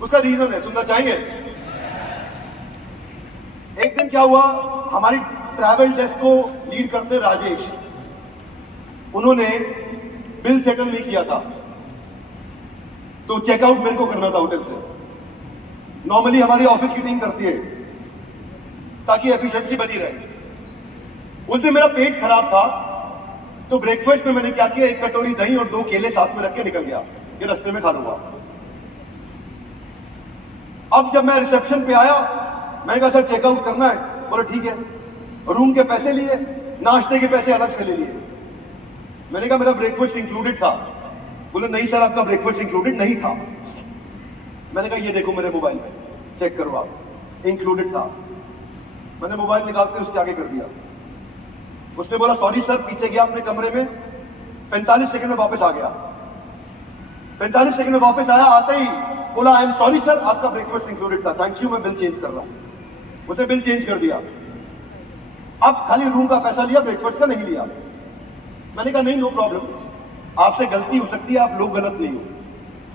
उसका रीजन है, सुनना चाहिए। एक दिन क्या हुआ, हमारी ट्रैवल डेस्क को लीड करते राजेश, उन्होंने बिल सेटल नहीं किया था, तो चेकआउट मेरे को करना था होटल से। नॉर्मली हमारी ऑफिस की टीम करती है ताकि एफिशिएंसी बनी रहे। उस दिन मेरा पेट खराब था, तो ब्रेकफास्ट में मैंने क्या किया, एक कटोरी दही और 2 केले साथ में रख के निकल गया, ये रास्ते में खा लूंगा। अब जब मैं रिसेप्शन पे आया, मैंने कहा सर चेकआउट करना है, बोला ठीक है। रूम के पैसे लिए, नाश्ते के पैसे अलग से ले लिए। मैंने कहा मेरा ब्रेकफास्ट इंक्लूडेड था, बोले नहीं सर आपका ब्रेकफास्ट इंक्लूडेड नहीं था। मैंने कहा ये देखो मेरे मोबाइल में, चेक करो आप, इंक्लूडेड था। मैंने मोबाइल निकालते उसके आगे कर दिया। उसने बोला सॉरी सर, पीछे गया अपने कमरे में, 45 सेकंड में वापस आ गया। 45 सेकंड में वापस आया, आते ही बोला आई एम सॉरी सर, आपका ब्रेकफास्ट इंक्लूडेड था, थैंक यू, मैं बिल चेंज कर रहा हूं। उसने बिल चेंज कर दिया। अब खाली रूम का पैसा लिया, ब्रेकफास्ट का नहीं लिया। मैंने कहा नहीं नो प्रॉब्लम, आपसे गलती हो सकती है, आप लोग गलत नहीं हो,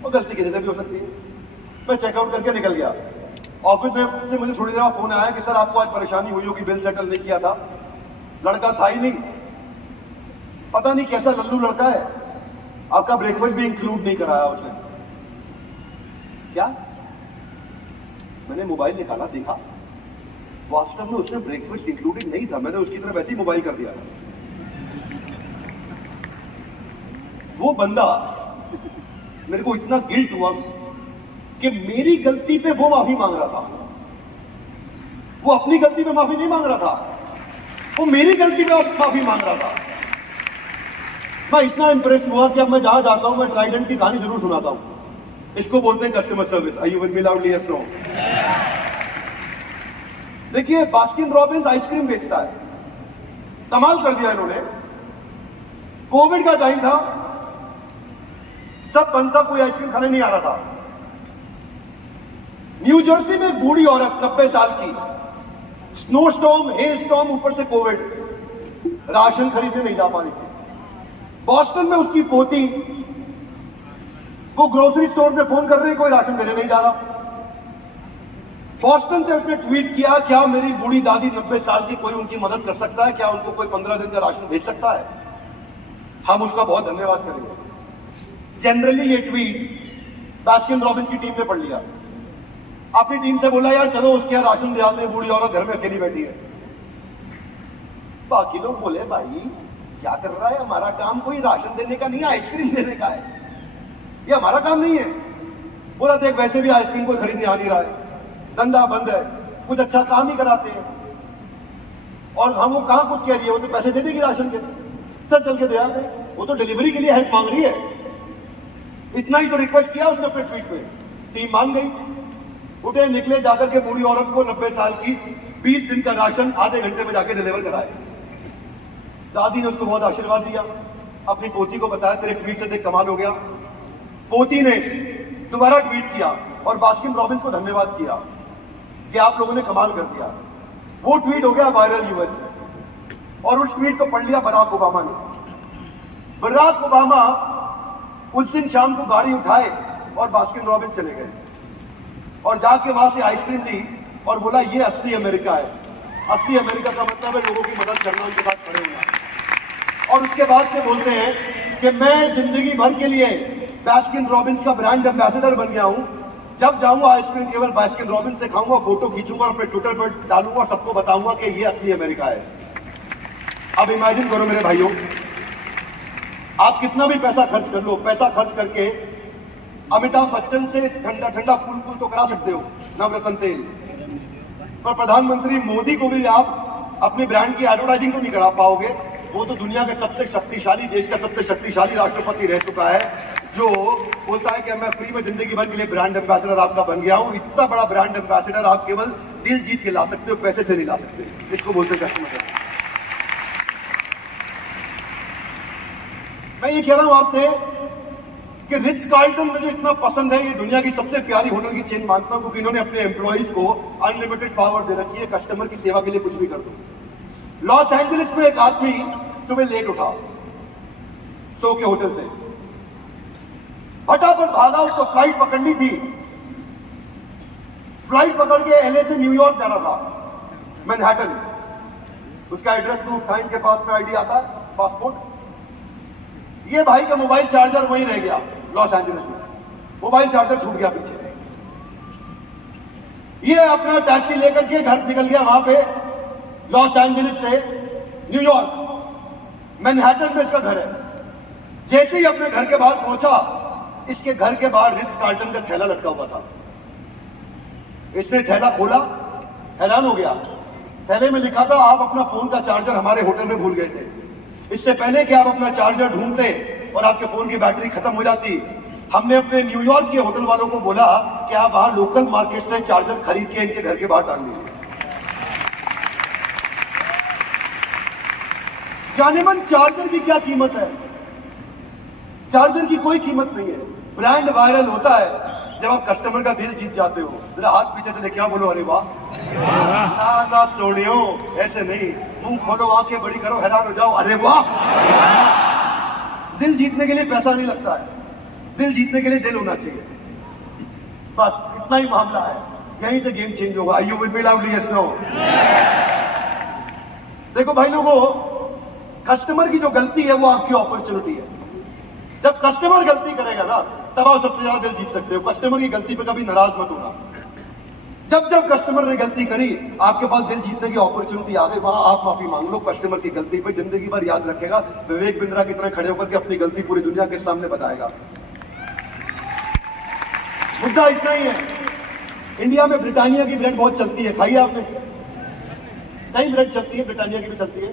और गलती किसी से भी हो सकती है। मैं चेकआउट करके निकल गया। ऑफिस में से मुझे थोड़ी देर बाद फोन आया कि सर आपको आज परेशानी हुई होगी, बिल सेटल नहीं किया था। लड़का था ही नहीं, पता नहीं कैसा लल्लू लड़का है, आपका ब्रेकफास्ट भी इंक्लूड नहीं कराया उसने। क्या? मैंने मोबाइल निकाला, देखा वास्तव में उसने ब्रेकफास्ट इंक्लूडेड नहीं था। मैंने उसकी तरफ ऐसे ही मोबाइल कर दिया। वो बंदा, मेरे को इतना गिल्ट हुआ कि मेरी गलती पे वो माफी मांग रहा था। वो अपनी गलती पे माफी नहीं मांग रहा था, वो मेरी गलती पे माफी मांग रहा था। मैं इतना इंप्रेस हुआ कि अब मैं जहां जाता हूं मैं ट्राइडेंट की कहानी जरूर सुनाता हूं। इसको बोलते हैं customer service. Are you with me loudly? Yes no? देखिए बास्किन रॉबिन्स आइसक्रीम बेचता है, कमाल कर दिया इन्होंने। कोविड का टाइम था, सब बंद था, कोई आइसक्रीम खाने नहीं आ रहा था। न्यू जर्सी में एक बूढ़ी औरत 90 साल की, स्नो स्टॉर्म, हेल स्टॉर्म, ऊपर से कोविड, राशन खरीदने नहीं जा पा रही थी। बॉस्टन में उसकी पोती, वो ग्रोसरी स्टोर से फोन कर रही, कोई राशन देने नहीं जा रहा। बॉस्टन से उसने ट्वीट किया, क्या मेरी बूढ़ी दादी 90 साल की, कोई उनकी मदद कर सकता है क्या? उनको कोई 15 दिन का राशन भेज सकता है? हम उसका बहुत धन्यवाद करेंगे। जनरली ये ट्वीट बास्किन रॉबिन्स की टीम ने पढ़ लिया, अपनी टीम से बोला यार चलो उसके यहाँ राशन दे आते हैं, बूढ़ी औरत घर में अकेली बैठी है। बाकी लोग बोले भाई क्या कर रहा है, हमारा काम कोई राशन देने का नहीं है, आइसक्रीम देने का है, ये हमारा काम नहीं है। बोला देख वैसे भी आइसक्रीम कोई खरीदने आ नहीं रहा है, धंधा बंद है, कुछ अच्छा काम ही कराते हैं, और हम वो कहां कुछ कह रही है, वो तो पैसे दे देगी राशन के, चल के दे आते, वो तो डिलीवरी के लिए हेल्प मांग रही है। इतना ही तो रिक्वेस्ट किया उसने अपने ट्वीट में, टीम मान गई। उठे निकले, जाकर के बूढ़ी औरत को 90 साल की 20 दिन का राशन आधे घंटे में जाके डिलीवर कराए। दादी ने उसको बहुत आशीर्वाद दिया, अपनी पोती को बताया तेरे ट्वीट से देख कमाल हो गया। पोती ने दोबारा ट्वीट किया और बास्किन रॉबिन्स को धन्यवाद किया कि आप लोगों ने कमाल कर दिया। वो ट्वीट हो गया वायरल यूएस में, और उस ट्वीट को पढ़ लिया बराक ओबामा ने। बराक ओबामा उस दिन शाम को गाड़ी उठाए और बास्किन रॉबिन्स चले गए, और जाके वहां से आइसक्रीम ली और बोला ये असली अमेरिका है। असली अमेरिका का मतलब है लोगों की मदद करना, उनके साथ खड़े होना। और उसके बाद से बोलते हैं कि मैं जिंदगी भर के लिए बास्किन रॉबिन्स का ब्रांड एम्बेसडर बन गया हूं। जब जाऊंगा आइसक्रीम केवल बास्किन रॉबिन्स से खाऊंगा, फोटो खींचूंगा और अपने ट्विटर पर डालूंगा, सबको बताऊंगा कि ये असली अमेरिका है। अब इमेजिन करो मेरे भाइयों, आप कितना भी पैसा खर्च कर लो, पैसा खर्च करके अमिताभ बच्चन से ठंडा ठंडा कूल कूल तो करा सकते हो, नवरत्न तेल, पर प्रधानमंत्री मोदी को भी आप अपने ब्रांड की एडवर्टाइजिंग तो नहीं करा पाओगे। वो तो दुनिया के सबसे शक्तिशाली, देश का सबसे शक्तिशाली राष्ट्रपति रह चुका है, जो बोलता है कि मैं फ्री में जिंदगी भर के लिए ब्रांड एम्बेसडर आपका बन गया हूं। इतना बड़ा ब्रांड एम्बेसडर आप केवल दिल जीत के ला सकते हो, पैसे से नहीं ला सकते। इसको बोलते हैं कस्टमर सर्विस। मैं ये कह रहा हूं आपसे कि रिच कार्ल्टन मुझे इतना पसंद है, ये दुनिया की सबसे प्यारी होटल की चेन मानता हूं, क्योंकि इन्होंने अपने एम्प्लॉइज को अनलिमिटेड पावर दे रखी है, कस्टमर की सेवा के लिए कुछ भी कर दो। लॉस एंजलिस में एक आदमी सुबह लेट उठा सो के होटल से, फटाफट भागा, उसको फ्लाइट पकड़नी थी, फ्लाइट पकड़ के LA से न्यूयॉर्क जा रहा था, मैनहट्टन। उसका एड्रेस प्रूफ था, इनके पास में ID आता, पासपोर्ट। ये भाई का मोबाइल चार्जर वहीं रह गया लॉस एंजलिस में, मोबाइल चार्जर छूट गया पीछे। ये अपना टैक्सी लेकर के घर निकल गया वहां पे, लॉस एंजलिस से न्यूयॉर्क, मैनहट्टन में इसका घर है। जैसे ही अपने घर के बाहर पहुंचा, इसके घर के बाहर रिट्ज कार्ल्टन का थैला लटका हुआ था। इसने थैला खोला, हैरान हो गया। थैले में लिखा था, आप अपना फोन का चार्जर हमारे होटल में भूल गए थे। इससे पहले कि आप अपना चार्जर ढूंढते और आपके फोन की बैटरी खत्म हो जाती, हमने अपने न्यूयॉर्क के होटल वालों को बोला कि आप वहां लोकल मार्केट से चार्जर खरीद के इनके घर के बाहर टांग दीजिए। जानेमन चार्जर की क्या कीमत है? चार्जर की कोई कीमत नहीं है। ब्रांड वायरल होता है जब आप कस्टमर का दिल जीत जाते हो। जरा हाथ पीछे से क्या बोलो, अरे वाह। ना सोनियो, ऐसे नहीं, मुंह खोलो, आंखें बड़ी करो, हैरान हो जाओ, अरे वाह। दिल जीतने के लिए पैसा नहीं लगता है, दिल जीतने के लिए दिल होना चाहिए। बस इतना ही मामला है, यहीं से गेम चेंज होगा। You will be loudly yes no. देखो भाई लोगों, कस्टमर की जो गलती है वो आपकी अपॉर्चुनिटी है। जब कस्टमर गलती करेगा ना, तब आप सबसे ज्यादा दिल जीत सकते हो। कस्टमर की गलती पे कभी नाराज मत होना। जब जब कस्टमर ने गलती करी, आपके पास दिल जीतने की अपॉर्चुनिटी आ गई, वहां आप माफी मांग लो। कस्टमर की गलती पे जिंदगी भर याद रखेगा, विवेक बिंद्रा की तरह खड़े होकर के अपनी गलती पूरी दुनिया के सामने बताएगा। मुद्दा इतना ही है। इंडिया में ब्रिटानिया की ब्रेड बहुत चलती है, खाई आपने? कई ब्रेड चलती है, ब्रिटानिया की भी चलती है।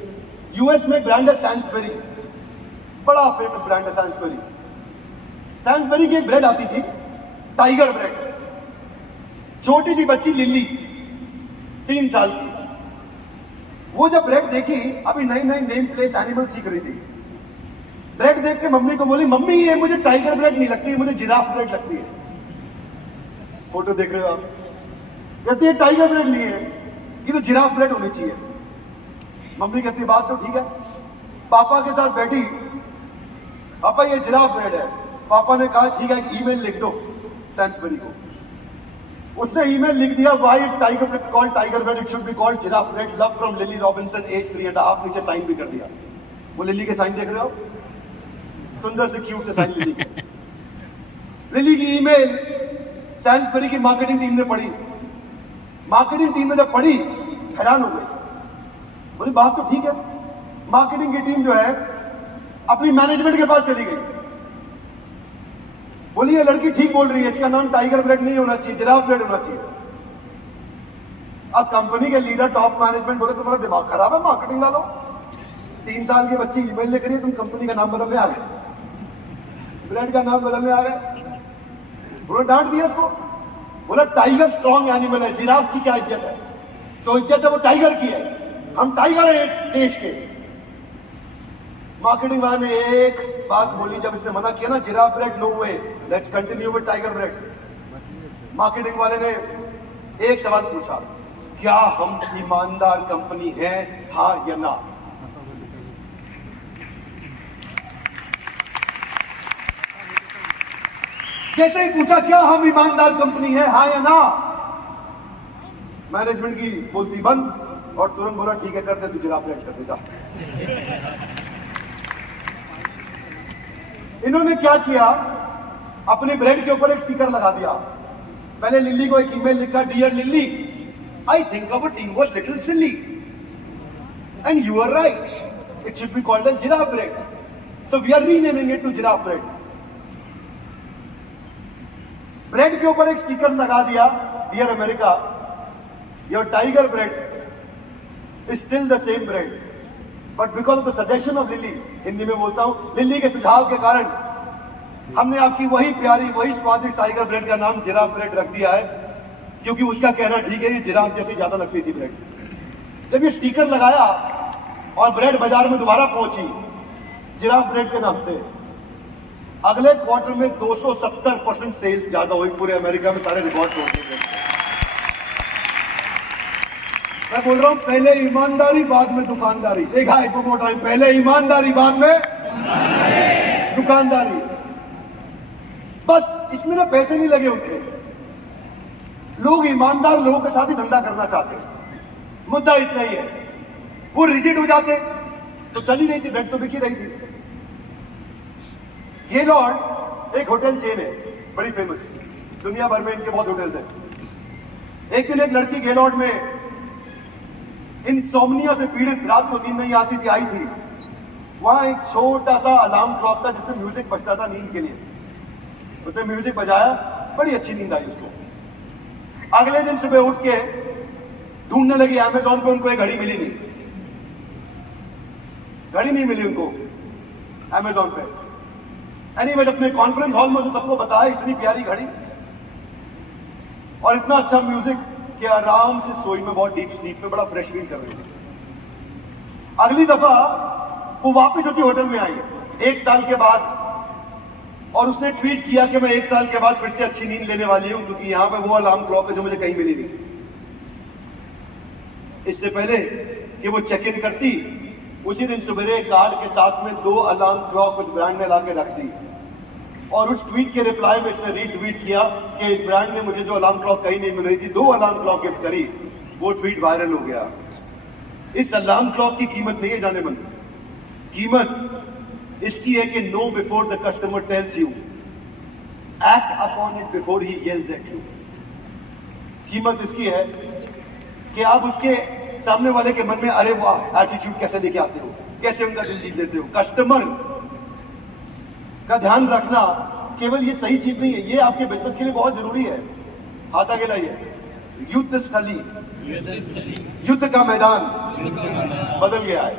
यूएस में ब्रांड है सैन्सबरी, बड़ा फेमस ब्रांड है सैन्सबरी। सैन्सबरी की एक ब्रेड आती थी, टाइगर ब्रेड। छोटी सी बच्ची लिल्ली, 3 साल की, वो जब ब्रेड देखी, अभी नई नई नेम प्लेट एनिमल सीख रही थी, ब्रेड देख के मम्मी को बोली, मम्मी ये मुझे टाइगर ब्रेड नहीं लगती, मुझे जिराफ ब्रेड लगती है। फोटो देख रहे हो आप? कहती है टाइगर ब्रेड नहीं है, ये तो जिराफ ब्रेड होनी चाहिए। मम्मी कहती बात तो ठीक है। पापा के साथ बैठी, पापा ये जिराफ ब्रेड है। पापा ने कहा ठीक है, एक ईमेल लिख दो सैन्सबरी को। उसने ईमेल लिख दिया, why is tiger bread called tiger bread, it should be called giraffe bread, love from Lily Robinson, age 3.5। नीचे साइन भी कर दिया। वो लिली के साइन देख रहे हो, सुंदर से क्यूट से साइन लिली के। लिली की ईमेल सैन्सबरी की मार्केटिंग टीम ने पढ़ी। मार्केटिंग टीम ने जब पढ़ी, हैरान हो गई, बोली बात तो ठीक है। मार्केटिंग की टीम जो है अपनी मैनेजमेंट के पास चली गई, बोली ये लड़की ठीक बोल रही है, इसका नाम टाइगर ब्रेड नहीं होना चाहिए, जिराफ ब्रेड होना चाहिए। अब कंपनी के लीडर, टॉप मैनेजमेंट बोले तुम्हारा दिमाग खराब है मार्केटिंग वालों, 3 साल की बच्ची ईमेल लेकर तुम कंपनी का नाम बदलने आ गए, ब्रेड का नाम बदलने आ गए। उन्होंने डांट दिया उसको, बोला टाइगर स्ट्रॉन्ग एनिमल है, जिराफ की क्या इज्जत है? तो इज्जत है वो टाइगर की है, हम टाइगर है इस देश के। मार्केटिंग वाले ने एक बात बोली, जब इसने मना किया ना, giraffe bread no way, let's continue with tiger bread. Marketing वाले ने एक सवाल पूछा, क्या हम ईमानदार कंपनी है, हाँ या ना? जैसे ही पूछा क्या हम ईमानदार कंपनी है, हाँ या ना, मैनेजमेंट की बोलती बंद और तुरंत बोला ठीक है कर दे, तू जिराफ ब्रेड कर देगा। इन्होंने क्या किया, अपने ब्रेड के ऊपर एक स्टिकर लगा दिया। पहले लिल्ली को एक ईमेल लिखा, dear Lilly, I think our team was little silly and you are right, it should be called as giraffe bread, so we are renaming it to giraffe bread. Bread के ऊपर एक sticker लगा दिया, dear America, your tiger bread is still the same bread, but because of the suggestion of Lily, Hindi में बोलता हूं, lily के सुझाव के कारण हमने आपकी वही प्यारी, वही स्वादिष्ट टाइगर ब्रेड का नाम जिराफ ब्रेड रख दिया है, क्योंकि उसका कहना ठीक है, ये जिराफ जैसी ज्यादा लगती थी ब्रेड। जब ये स्टिकर लगाया और ब्रेड बाजार में दोबारा पहुंची जिराफ ब्रेड के नाम से, अगले क्वार्टर में 270% सेल्स ज्यादा हुई, पूरे अमेरिका में सारे रिकॉर्ड तोड़ दिए। मैं बोल रहा हूं, पहले ईमानदारी बाद में दुकानदारी। देखा एक वो टाइम, पहले ईमानदारी बाद में दुकानदारी। बस इसमें ना पैसे नहीं लगे उनके, लोग ईमानदार लोगों के साथ ही धंधा करना चाहते हैं। मुद्दा इतना ही है, वो रिजिड हो जाते तो चल ही नहीं थी, रेंट तो बिक ही रही थी। गेलॉर्ड एक होटल चेन है, बड़ी फेमस, दुनिया भर में इनके बहुत होटल्स हैं। एक दिन एक लड़की गेलॉर्ड में इंसोम्निया से पीड़ित, रात को नींद नहीं आती थी, आई थी। वहां एक छोटा सा अलार्म क्लॉक था जिसमें म्यूजिक बजता था नींद के लिए। उसने म्यूजिक बजाया, बड़ी अच्छी नींद आई उसको। अगले दिन सुबह उठ के ढूंढने लगी अमेज़न पे, उनको एक घड़ी मिली नहीं, घड़ी नहीं मिली उनको अमेज़न पे। एनीवेज अपने कॉन्फ्रेंस हॉल में सबको बताया इतनी प्यारी घड़ी और इतना अच्छा म्यूजिक कि आराम से सोई में, बहुत डीप स्लीप में, बड़ा फ्रेश फील कर रही थी। अगली दफा वो वापस उसी होटल में आई 1 साल के बाद, और उसने ट्वीट किया कि मैं 1 साल के बाद फिर से अच्छी नींद लेने वाली हूं, क्योंकि यहां पे वो अलार्म क्लॉक है जो मुझे कहीं मिली नहीं। इससे पहले कि वो चेक इन करती, उसी दिन सवेरे कार्ड के साथ में 2 अलार्म क्लॉक उस ब्रांड ने लाके रख दी, और उस ट्वीट के रिप्लाई में इसने रीट्वीट किया कि इस ब्रांड ने मुझे जो अलार्म क्लॉक कहीं नहीं मिल रही थी, 2 अलार्म क्लॉक गिफ्ट करी। वो ट्वीट वायरल हो गया। इस अलार्म क्लॉक की कीमत नहीं है जाने मन, कीमत इसकी है कि no before the customer tells you, act upon it before he yells at you. कीमत इसकी है कि आप उसके सामने वाले के मन में अरे वाह एटीट्यूड कैसे लेके आते हो, कैसे उनका दिल जीत लेते हो। कस्टमर का ध्यान रखना केवल ये सही चीज नहीं है, ये आपके बिजनेस के लिए बहुत जरूरी है। हाथ आगे लाइए। युद्ध स्थली, युद्ध का मैदान बदल गया है।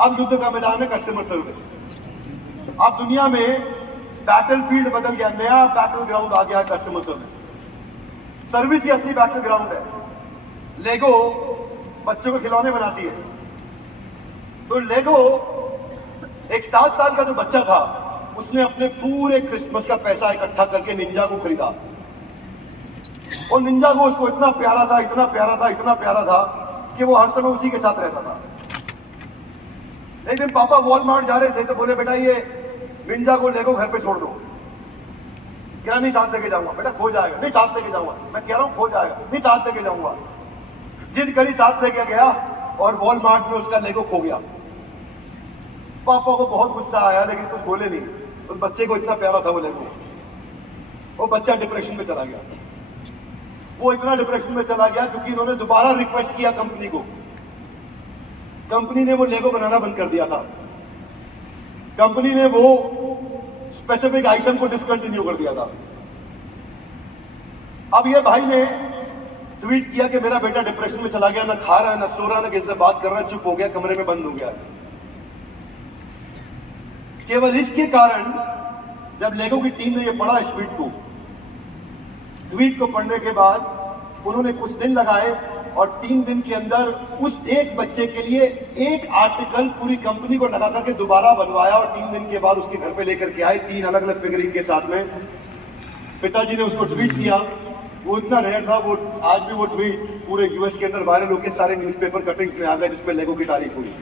अब युद्ध का मैदान है कस्टमर सर्विस। अब दुनिया में बैटलफील्ड बदल गया, नया बैटल ग्राउंड आ गया है कस्टमर सर्विस। सर्विस ही असली बैटल ग्राउंड है। लेगो बच्चों को खिलौने बनाती है, तो लेगो एक 7 साल का जो बच्चा था उसने अपने पूरे क्रिसमस का पैसा इकट्ठा करके निंजा को खरीदा, और निंजा को उसको इतना प्यारा था, इतना प्यारा था, इतना प्यारा था कि वो हर समय उसी के साथ रहता था। एक दिन पापा वॉलमार्ट जा रहे थे तो बोले बेटा ये निंजा को लेगो घर पे छोड़ दो। कह रहा नहीं साथ लेके जाऊंगा। बेटा खो जाएगा। नहीं साथ लेके जाऊंगा। मैं कह रहा हूं खो जाएगा। नहीं साथ लेके जाऊंगा। जिद करी साथ लेके गया और वॉलमार्ट में उसका लेगो खो गया। पापा को बहुत गुस्सा आया लेकिन कुछ बोले नहीं। उस बच्चे को इतना प्यारा था वो लेगो। वो बच्चा डिप्रेशन में चला गया। वो इतना डिप्रेशन में चला गया क्योंकि इन्होंने दोबारा रिक्वेस्ट किया कंपनी को। कंपनी ने वो लेगो बनाना बंद कर दिया था। कंपनी ने वो स्पेसिफिक आइटम को डिसकंटिन्यू कर दिया था। अब ये भाई ने ट्वीट किया कि मेरा बेटा डिप्रेशन में चला गया, ना खा रहा है, ना सो रहा है, ना किसी से बात कर रहा है, चुप हो गया, कमरे में बंद हो गया। केवल इसके कारण जब लेगो की टीम ने ये पढ़ा इस ट्वीट को पढ़ने के बाद उन्होंने कुछ दिन लगाए और 3 दिन के अंदर उस एक बच्चे के लिए एक आर्टिकल पूरी कंपनी को लगा करके दोबारा बनवाया, और 3 दिन के बाद उसके घर पे लेकर के आए 3 अलग अलग फिगरिंग के साथ में। पिताजी ने उसको ट्वीट किया। वो इतना रेयर था, वो आज भी वो ट्वीट पूरे यूएस के अंदर वायरल होकर सारे न्यूज़पेपर कटिंग्स में आ गए जिसमें लेगो की तारीफ हुई।